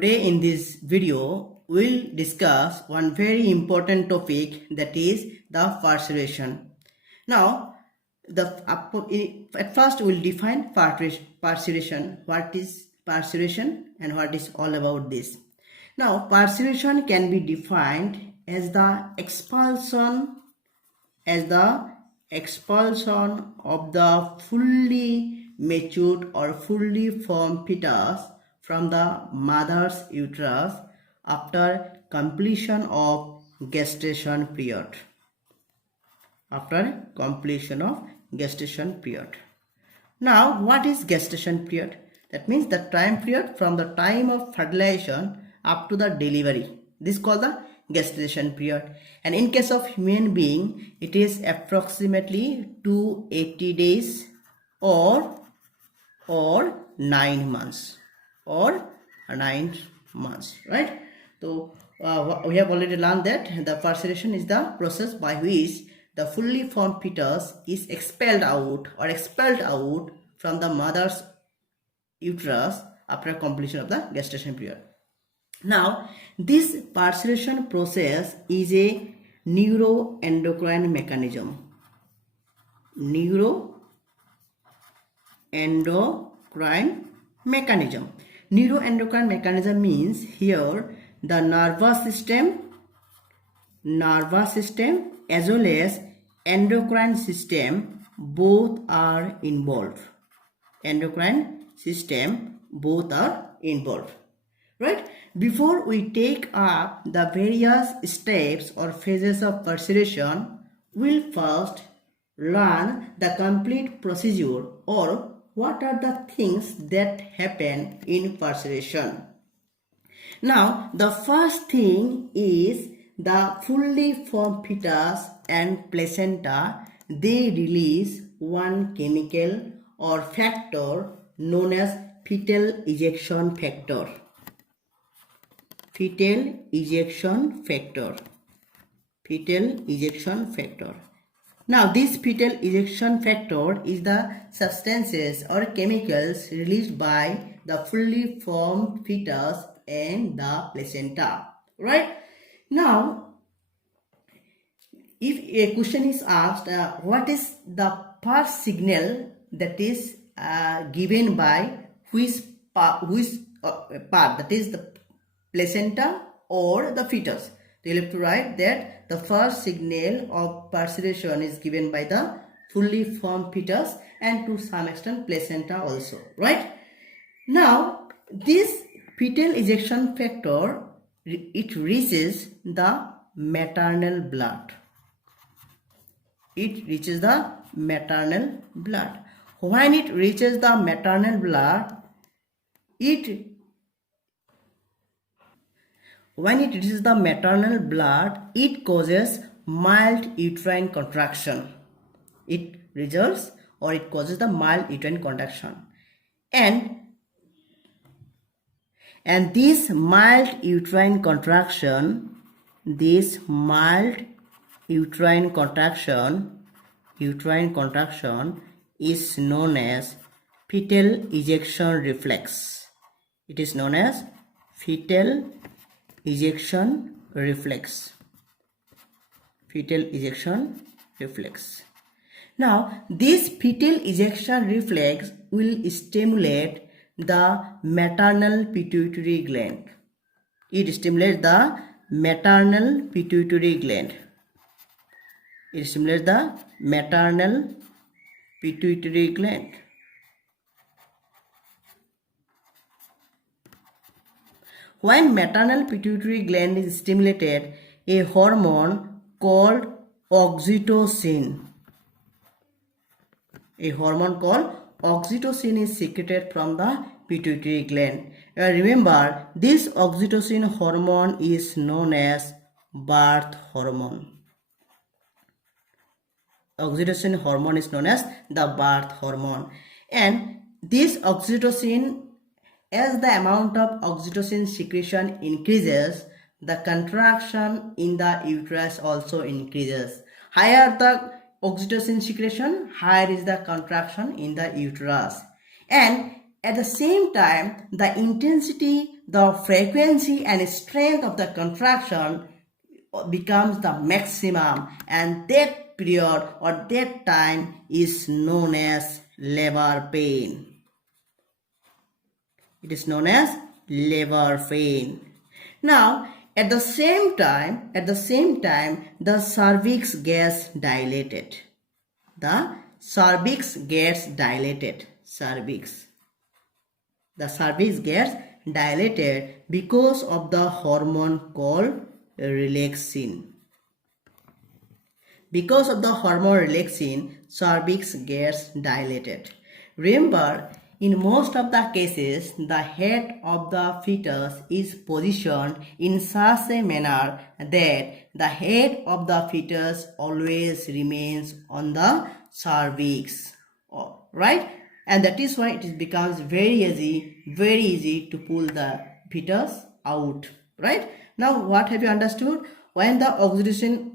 Today in this video, we'll discuss one very important topic, that is the parturition. Now, at first we'll define parturition. What is parturition and what is all about this? Now, parturition can be defined as the expulsion of the fully matured or fully formed fetus from the mother's uterus after completion of gestation period. Now, what is gestation period? That means the time period from the time of fertilization up to the delivery. This is called the gestation period. And in case of human being, it is approximately 280 days or 9 months. Right? So we have already learned that the parturition is the process by which the fully formed fetus is expelled out from the mother's uterus after completion of the gestation period. Now, this parturition process is a neuroendocrine mechanism. Neuroendocrine mechanism means here the nervous system as well as endocrine system both are involved. Right? Before we take up the various steps or phases of parturition, we'll first learn the complete procedure, or what are the things that happen in parturition. Now, the first thing is the fully formed fetus and placenta, they release one chemical or factor known as fetal ejection factor. Now, this fetal ejection factor is the substances or chemicals released by the fully formed fetus and the placenta. Right? Now, if a question is asked, what is the first signal that is given by which part, that is the placenta or the fetus? So you have to write that the first signal of parturition is given by the fully formed fetus and to some extent placenta also, right? Now, this fetal ejection factor, it reaches the maternal blood. When it reaches the maternal blood, it causes mild uterine contraction. It results or it causes the mild uterine contraction. And this mild uterine contraction is known as fetal ejection reflex. It is known as fetal ejection reflex. Now, this fetal ejection reflex will stimulate the maternal pituitary gland. It stimulates the maternal pituitary gland. When maternal pituitary gland is stimulated, a hormone called oxytocin is secreted from the pituitary gland. Remember, this oxytocin hormone is known as birth hormone. Oxytocin hormone is known as the birth hormone. And this oxytocin, as the amount of oxytocin secretion increases, the contraction in the uterus also increases. Higher the oxytocin secretion, higher is the contraction in the uterus. And At the same time, the intensity, the frequency and strength of the contraction becomes the maximum, and that period or that time is known as labor pain. It is known as labor pain. Now, at the same time, the cervix gets dilated. The cervix gets dilated. The cervix gets dilated because of the hormone called relaxin. Because of the hormone relaxin, cervix gets dilated. Remember, in most of the cases, the head of the fetus is positioned in such a manner that the head of the fetus always remains on the cervix, right? And that is why it becomes very easy to pull the fetus out, right? Now, what have you understood? When the oxytocin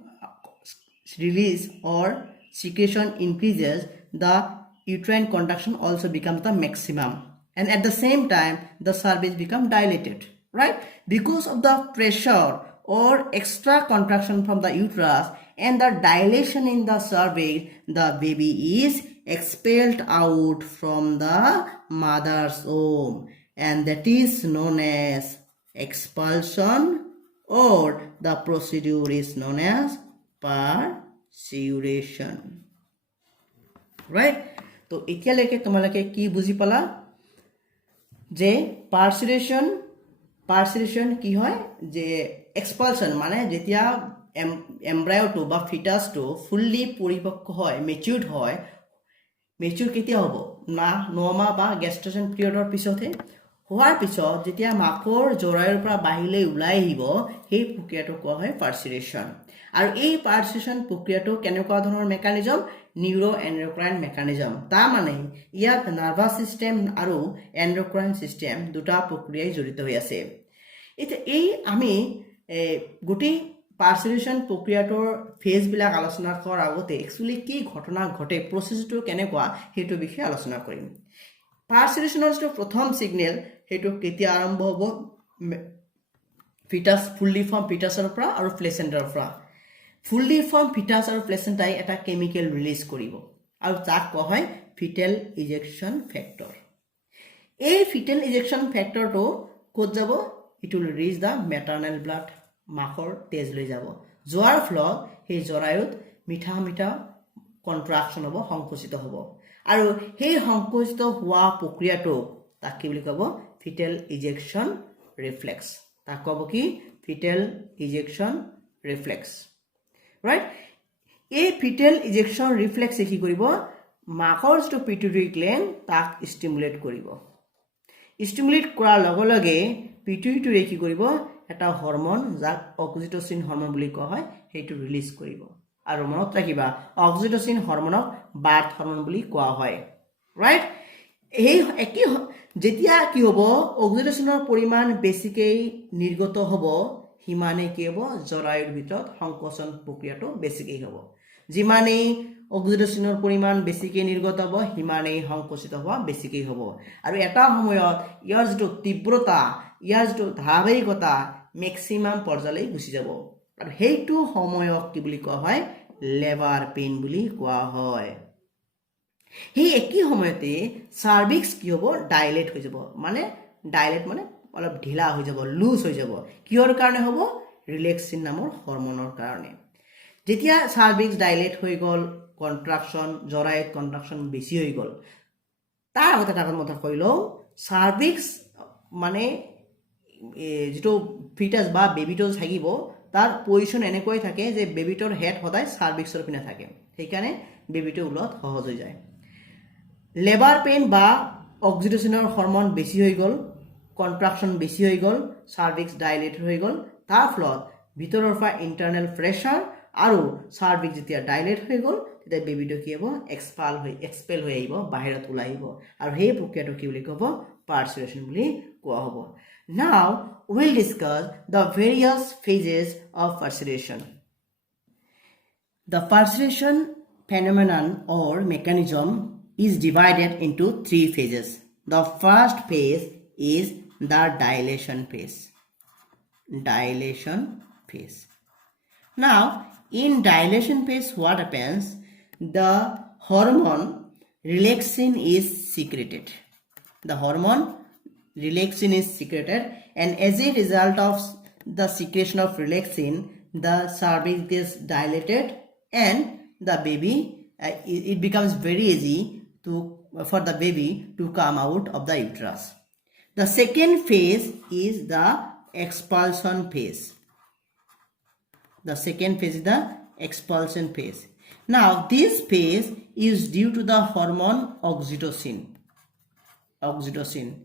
release or secretion increases, the uterine contraction also becomes the maximum, and at the same time the cervix becomes dilated, right? Because of the pressure or extra contraction from the uterus and the dilation in the cervix, the baby is expelled out from the mother's womb, and that is known as expulsion, or the procedure is known as parturition, right? তো এতিয়ালৈকে তোমালোকে কি বুজি পালা যে পাৰ্চিউৰেশ্যন কি হয়? যে এক্সপালশ্যন মানে যেতিয়া এমব্ৰায়টো বা ফিটাছটো ফুল্লি পৰিপক্ক হয়, মেচিউৰ কেতিয়া হ'ব? না 9 মাহ বা গেষ্টেশ্যন পিৰিয়ডৰ পিছতহে। হোৱাৰ পিছত যেতিয়া মাকৰ জৰায়ুৰ পৰা বাহিৰলৈ ওলাই আহিব, সেই প্ৰক্ৰিয়াটো কোৱা হয় পাৰ্চিউৰেশ্যন। আৰু এই পাৰ্চিউৰেশ্যন প্ৰক্ৰিয়াটো কেনেকুৱা ধৰণৰ মেকানিজম? Neuro endocrine mechanism. তাৰ মানে ইয়াত নাৰ্ভাছ ছিষ্টেম আৰু এণ্ডক্ৰাইন ছিষ্টেম দুটা প্ৰক্ৰিয়াই জড়িত হৈ আছে। এতিয়া এই আমি গোটেই পাৰ্চিউৰেশ্যন প্ৰক্ৰিয়াটোৰ ফেজবিলাক আলোচনা কৰাৰ আগতে একচুৱেলি কি ঘটনা ঘটে, প্ৰচেছটো কেনেকুৱা, সেইটো বিষয়ে আলোচনা কৰিম। পাৰ্চিউৰেশ্যনৰ যিটো প্ৰথম ছিগনেল, সেইটো কেতিয়া আৰম্ভ হ'ব? ফিটাছ ফুল্লি ফৰ্ম ফিটাছৰ পৰা আৰু প্লেচেণ্টাৰ পৰা। ফুল্লি ফৰ্ম ফিটাছ আৰু প্লেচেণ্টাই এটা কেমিকেল ৰিলিজ কৰিব, আৰু তাক কোৱা হয় ফিটেল ইজেকশ্যন ফেক্টৰ। এই ফিটেল ইজেকশ্যন ফেক্টৰটো ক'ত যাব? It will reach the maternal blood, মাকৰ তেজ লৈ যাব। যোৱাৰ ফলত সেই জৰায়ুত মিঠা কণ্ট্ৰাকশ্যন হ'ব, সংকুচিত হ'ব, আৰু সেই সংকুচিত হোৱা প্ৰক্ৰিয়াটোক তাক কি বুলি ক'ব? ফিটেল ইজেকশ্যন ৰিফ্লেক্স। তাক ক'ব কি? ফিটেল ইজেকশ্যন ৰিফ্লেক্স, ৰাইট? এই ফিটেল ইজেকশ্যন ৰিফ্লেক্সে কি কৰিব? মাকৰ যিটো পিটুইটাৰী গ্লেণ্ড তাক ষ্টিমুলেট কৰিব। ষ্টিমুলেট কৰাৰ লগে লগে পিটুইটাৰীয়ে কি কৰিব? এটা হৰমন, যাক অক্সিটচিন হৰমন বুলি কোৱা হয়, সেইটো ৰিলিজ কৰিব। আৰু মনত ৰাখিবা, অক্সিটচিন হৰমনক বাৰ্থ হৰমন বুলি কোৱা হয়, ৰাইট? এই একেই যেতিয়া কি হ'ব? অক্সিটচিনৰ পৰিমাণ বেছিকৈ নিৰ্গত হ'ব, সিমানেই কি হ'ব? জৰায়ুৰ ভিতৰত সংকোচন প্ৰক্ৰিয়াটো বেছিকৈ হ'ব। যিমানেই অক্সিটচিনৰ পৰিমাণ বেছিকৈ নিৰ্গত হ'ব, সিমানেই সংকুচিত হোৱা বেছিকৈ হ'ব। আৰু এটা সময়ত ইয়াৰ যিটো তীব্ৰতা, ইয়াৰ যিটো ধাৰাবাহিকতা মেক্সিমাম পৰ্যায়লৈ গুচি যাব, আৰু সেইটো সময়ক কি বুলি কোৱা হয়? লেবাৰ পেইন বুলি কোৱা হয়। সেই একেই সময়তে চাৰ্ভিক্স কি হ'ব? ডাইলেট হৈ যাব। ডাইলেট মানে অলপ ঢিলা হৈ যাব, লুজ হৈ যাব। কিহৰ কাৰণে হ'ব? ৰিলেক্সিন নামৰ হৰমনৰ কাৰণে। যেতিয়া চাৰ্ভিক্স ডাইলেট হৈ গ'ল, কণ্ট্ৰাকশ্যন, জৰায়ুত কণ্ট্ৰাকশ্যন বেছি হৈ গ'ল, তাৰ আগতে এটা কথা কৈ লওঁ, চাৰ্ভিক্স মানে যিটো ফিটাছ বা বেবিটো থাকিব, তাৰ পজিশ্যন এনেকৈ থাকে যে বেবিটোৰ হেড সদায় চাৰ্ভিক্সৰ পিনে থাকে, সেইকাৰণে বেবিটো ওলোৱাত সহজ হৈ যায়। লেবাৰ পেইন বা অক্সিটচিনৰ হৰমন বেছি হৈ গ'ল, কণ্ট্ৰাকশ্যন বেছি হৈ গ'ল, চাৰ্ভিক্স ডাইলেট হৈ গ'ল, তাৰ ফলত ভিতৰৰ পৰা ইণ্টাৰনেল প্ৰেছাৰ আৰু চাৰ্ভিক্স যেতিয়া ডাইলেট হৈ গ'ল, তেতিয়া বেবিটো কি হ'ব? এক্সপেল হৈ আহিব, বাহিৰত ওলাই আহিব, আৰু সেই প্ৰক্ৰিয়াটো কি বুলি ক'ব? পাৰ্চিউৰেশ্যন বুলি কোৱা হ'ব। Now we'll discuss the various phases of persuasion. The persuasion phenomenon or mechanism is divided into 3 phases. The first phase is the dilation phase. Dilation phase. Now, in dilation phase, what happens? The hormone relaxin is secreted. The hormone relaxin is secreted, and as a result of the secretion of relaxin, the cervix gets dilated, and the baby it becomes very easy for the baby to come out of the uterus. The second phase is the expulsion phase. The second phase is the expulsion phase. Now, this phase is due to the hormone oxytocin. Oxytocin.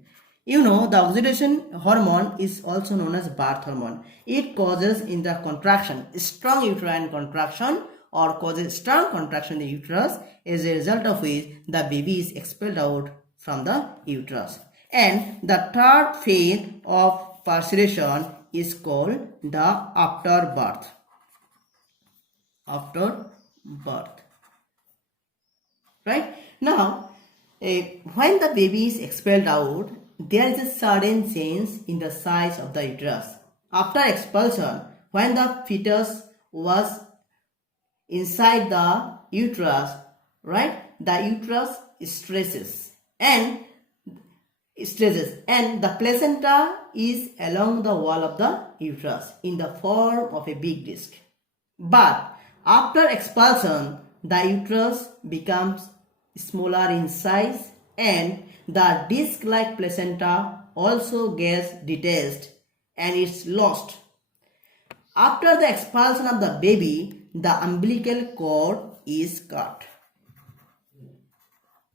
You know, the oxytocin hormone is also known as birth hormone. It causes in the contraction, strong uterine contraction, or causes strong contraction in the uterus, as a result of which the baby is expelled out from the uterus. And the third phase of pasteurization is called the afterbirth. Afterbirth. Right? Now, when the baby is expelled out, there is a sudden change in the size of the uterus. After expulsion, when the fetus was inside the uterus, right, the uterus stretches and the placenta is along the wall of the uterus in the form of a big disc. But after expulsion, the uterus becomes smaller in size, and the disc-like placenta also gets detached and it's lost. After the expulsion of the baby, the umbilical cord is cut.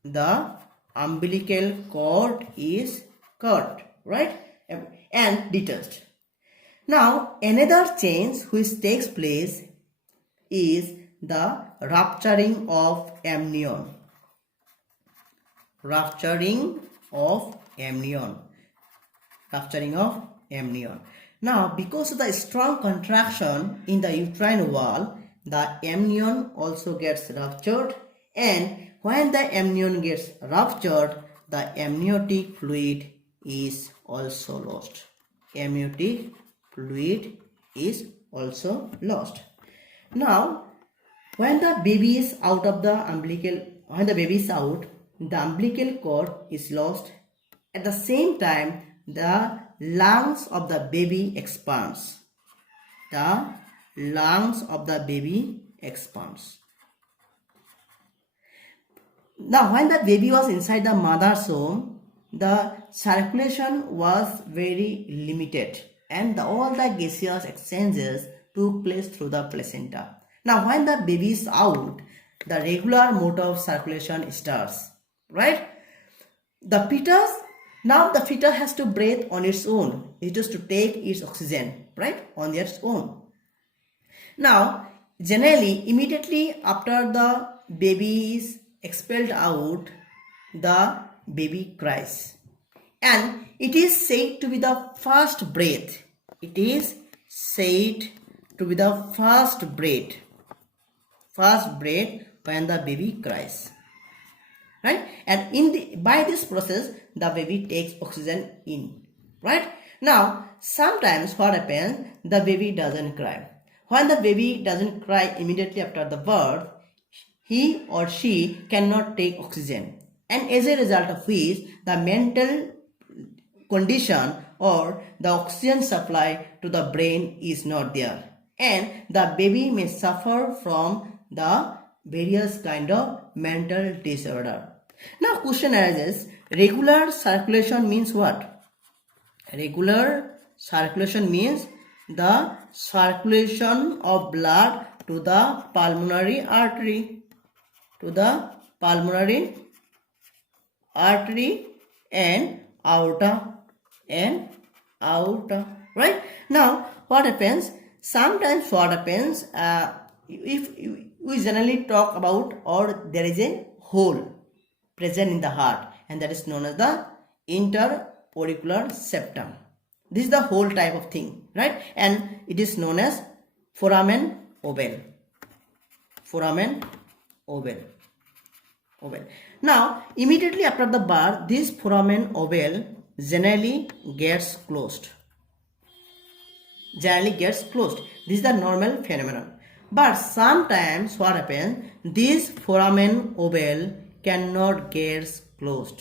The umbilical cord is cut, right, and detached. Now, another change which takes place is the rupturing of amnion. Rupturing of amnion. Rupturing of amnion. Now, because of the strong contraction in the uterine wall, the amnion also gets ruptured, and when the amnion gets ruptured, the amniotic fluid is also lost. Amniotic fluid is also lost. Now, when the baby is out, the umbilical cord is lost. At the same time, the lungs of the baby expands. The lungs of the baby expands. Now, when the baby was inside the mother's womb, the circulation was very limited, and all the gaseous exchanges took place through the placenta. Now, when the baby is out, the regular mode of circulation starts, right? The fetus has to breathe on its own. It has to take its oxygen, right, on its own. Now, generally, immediately after the baby is expelled out, the baby cries, and it is said to be the first breath. It is said to be the first breath when the baby cries, right? And by this process, the baby takes oxygen in, right? Now, sometimes what happens, the baby doesn't cry. When the baby doesn't cry immediately after the birth, he or she cannot take oxygen, and as a result of which the mental condition or the oxygen supply to the brain is not there, and the baby may suffer from the various kind of mental disorder. Now, question arises, regular circulation means what? Regular circulation means the circulation of blood to the pulmonary artery, and aorta, right? Now, what happens? Sometimes what happens, if we generally talk about, or there is a hole present in the heart, and that is known as the interauricular septum. This is the whole type of thing, right? And it is known as foramen ovale. ovule. Now, immediately after the birth, this foramen ovale generally gets closed. This is the normal phenomenon. But sometimes what happens, this foramen ovale cannot get closed,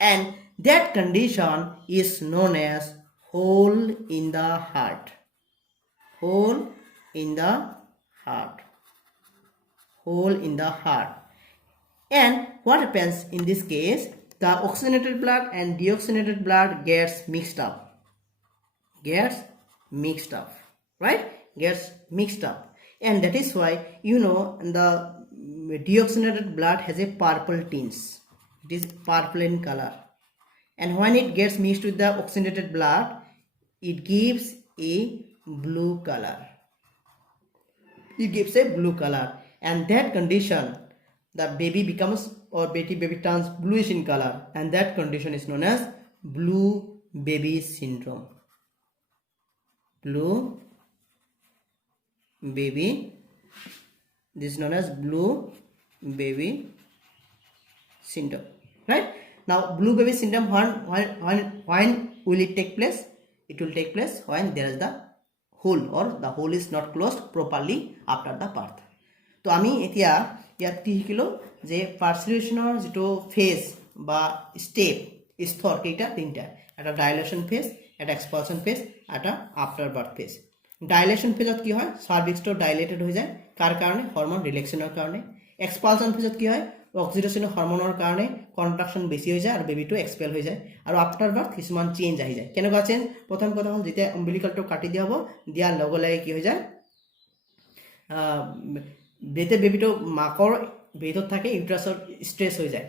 and that condition is known as hole in the heart. Hole in the heart. Hole in the heart. And what happens in this case, the oxygenated blood and deoxygenated blood gets mixed up. Right? Gets mixed up. And that is why, you know, the deoxygenated blood has a purple tinge. It is purple in color. And when it gets mixed with the oxygenated blood, it gives a blue color. And that condition, the baby becomes, or baby turns bluish in color, and that condition is known as blue baby syndrome. This is known as blue baby syndrome. Right? Now, blue baby syndrome, when will it take place? It will take place when there is the hole, or the hole is not closed properly after the birth. তো আমি এতিয়া ইয়াত কি শিকিলো যে পাৰ্চুলেশ্যনৰ যেটো phase বা step স্তর কেইটা তিনটা, এটা ডাইলেশন ফেজ, এটা এক্সপালশন ফেজ, এটা আফটার বার্থ ফেজ। ডাইলেশন ফেজত কি হয়, সার্ভিক্সটো ডাইলেটেড হৈ যায়, কাৰ কাৰণে? হৰমন ৰিলেক্সনৰ কাৰণে। এক্সপালশন ফেজত কি হয়, অক্সিটোচিন হৰমনৰ কাৰণে কন্ট্ৰাকশন বেছি হৈ যায় আৰু বেবিটো এক্সপেল হৈ যায়। আৰু আফটাৰ বাৰ্থ কিছুমান চেঞ্জ আহি যায়। কেনেকুৱা চেঞ্জ? প্ৰথম কথা হ'ল যেতিয়া অম্বিলিকালটো কাটি দিয়া হ'ব, দিয়াৰ লগে লগে কি হৈ যায়, যেতিয়া বেবিটো মাকৰ বেদত থাকে ইউট্ৰাছৰ ষ্ট্ৰেছ হৈ যায়,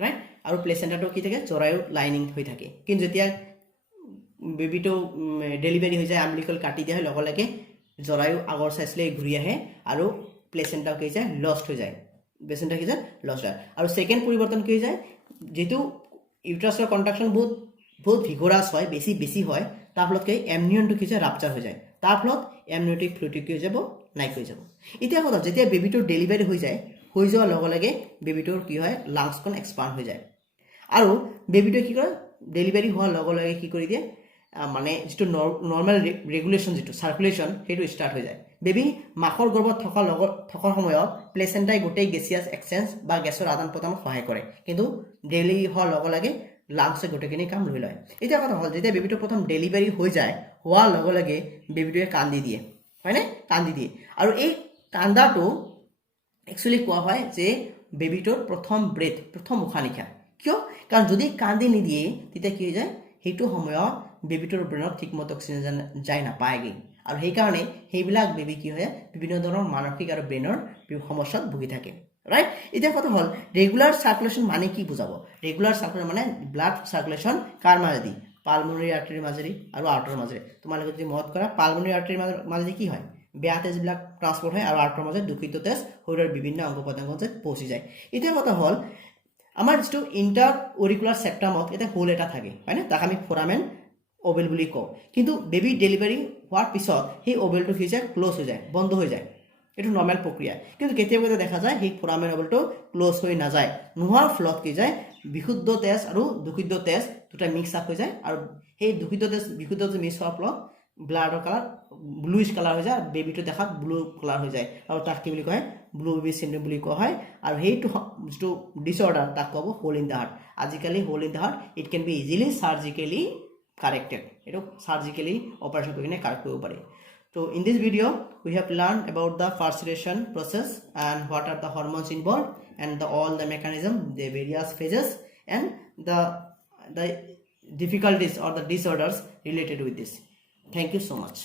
ৰাইট? আৰু প্লেচেণ্টাটো কি থাকে, জৰায়ু লাইনিং হৈ থাকে। কিন্তু যেতিয়া বেবিটো ডেলিভাৰী হৈ যায়, আম্বিলিকল কাটি দিয়া হয়, লগে লগে জৰায়ু আগৰ চাইজলৈ ঘূৰি আহে আৰু প্লেচেণ্টাও কি যায়, লষ্ট হৈ যায়। প্লেচেণ্টা কি যায়, লষ্ট হয়। আৰু ছেকেণ্ড পৰিৱৰ্তন কি হৈ যায়, যিটো ইউট্ৰাছৰ কণ্ট্ৰাকশ্যন বহুত ভিগৰাছ হয়, বেছি হয়, তাৰ ফলত কি এমনিয়নটো কি যায়, ৰাপচাৰ হৈ যায়। তাৰ ফলত এমনিয়টিক ফ্লুইডটো কি হৈ যাব, নাইক হৈ যাব। এতিয়া কথা, যেতিয়া বেবিটোৰ ডেলিভাৰী হৈ যায়, হৈ যোৱাৰ লগে লগে বেবিটোৰ কি হয়, লাংছখন এক্সপাণ্ড হৈ যায়। আৰু বেবিটোৱে কি কৰে, ডেলিভাৰী হোৱাৰ লগে লগে কি কৰি দিয়ে, মানে যিটো নৰ্মেল ৰেগুলেশ্যন, যিটো চাৰ্কুলেশ্যন, সেইটো ষ্টাৰ্ট হৈ যায়। বেবি মাকৰ গৰ্ভত থকাৰ সময়ত প্লেচেণ্টাই গোটেই গেছিয়াছ এক্সচেঞ্জ বা গেছৰ আদান প্ৰদানত সহায় কৰে, কিন্তু ডেলিভাৰী হোৱাৰ লগে লগে লাংছে গোটেইখিনি কাম লৈ লয়। এতিয়া কথা হ'ল, যেতিয়া বেবিটো প্ৰথম ডেলিভাৰী হৈ যায়, হোৱাৰ লগে লগে বেবিটোৱে কান্দি দিয়ে, হয়নে? কান্দি দিয়ে। আৰু এই কান্দাটো একচুৱেলি কোৱা হয় যে বেবিটোৰ প্ৰথম ব্ৰেথ, প্ৰথম উশাহ নিশাহ। কিয়? কাৰণ যদি কান্দি নিদিয়ে তেতিয়া কি হৈ যায়, সেইটো সময়ত বেবিটোৰ ব্ৰেইনত ঠিকমতে অক্সিজেন যাই নাপায়গৈ, আৰু সেইকাৰণে সেইবিলাক বেবি কি হয়, বিভিন্ন ধৰণৰ মানসিক আৰু ব্ৰেইনৰ সমস্যাত ভুগি থাকে, ৰাইট? এতিয়া কথা হ'ল, ৰেগুলাৰ চাৰ্কুলেশ্যন মানে কি বুজাব? ৰেগুলাৰ চাৰ্কুলেশ্যন মানে ব্লাড চাৰ্কুলেশ্যন কাৰ মাজেদি? পালমোনাৰী আৰ্টাৰীৰ মাজেদি আৰু আৰ্টৰ মাজেৰে। তোমালোকে যদি মনত কৰা, পালমোনাৰী আৰ্টাৰীৰ মাজেদি কি হয়, বেয়া তেজবিলাক ট্ৰান্সপৰ্ট হয়, আৰু আৰ্টৰ মাজত দূষিত তেজ শৰীৰৰ বিভিন্ন অংগ প্ৰত্যংগত পहुঁচি যায়। এতিয়া কথা হ'ল, আমাৰ যিটো ইণ্টাৰ অৰিকুলাৰ চেপ্টামত এটা হোল এটা থাকে, হয়নে? তাক আমি ফোৰামেন ওভেল বুলি কওঁ। কিন্তু বেবি ডেলিভাৰী হোৱাৰ পিছত সেই ওভেলটো কি যায়, ক্ল'জ হৈ যায়, বন্ধ হৈ যায়। এইটো নৰ্মেল প্ৰক্ৰিয়া। কিন্তু কেতিয়াবা দেখা যায় সেই ফোৰামেন ওভেলটো ক্ল'জ হৈ নাযায়। নোহোৱাৰ ফলত কি যায়, বিশুদ্ধ তেজ আৰু দূষিত তেজ দুটা মিক্স আপ হৈ যায়, আৰু সেই বিশুদ্ধ তেজ মিক্স হোৱাৰ ফলত ব্লাডৰ কালাৰ ব্লুইছ কালাৰ হৈ যায়, আৰু বেবিটো দেখাত ব্লু কালাৰ হৈ যায়, আৰু তাক কি বুলি কয়, ব্লু বেবি চিনড্ৰম বুলি কোৱা হয়। আৰু সেইটো যিটো ডিছঅৰ্ডাৰ, তাক ক'ব হোল ইন দ্য হাৰ্ট। আজিকালি hole in the heart it can be easily সাৰ্জিকেলি corrected. এইটো সাৰ্জিকেলি অপাৰেশ্যন কৰি কিনে কাৰেক্ট কৰিব পাৰি। So in this video we have learned about the carceration process and what are the hormones involved, and all the mechanism, the various phases, and the difficulties or the disorders related with this. Thank you so much.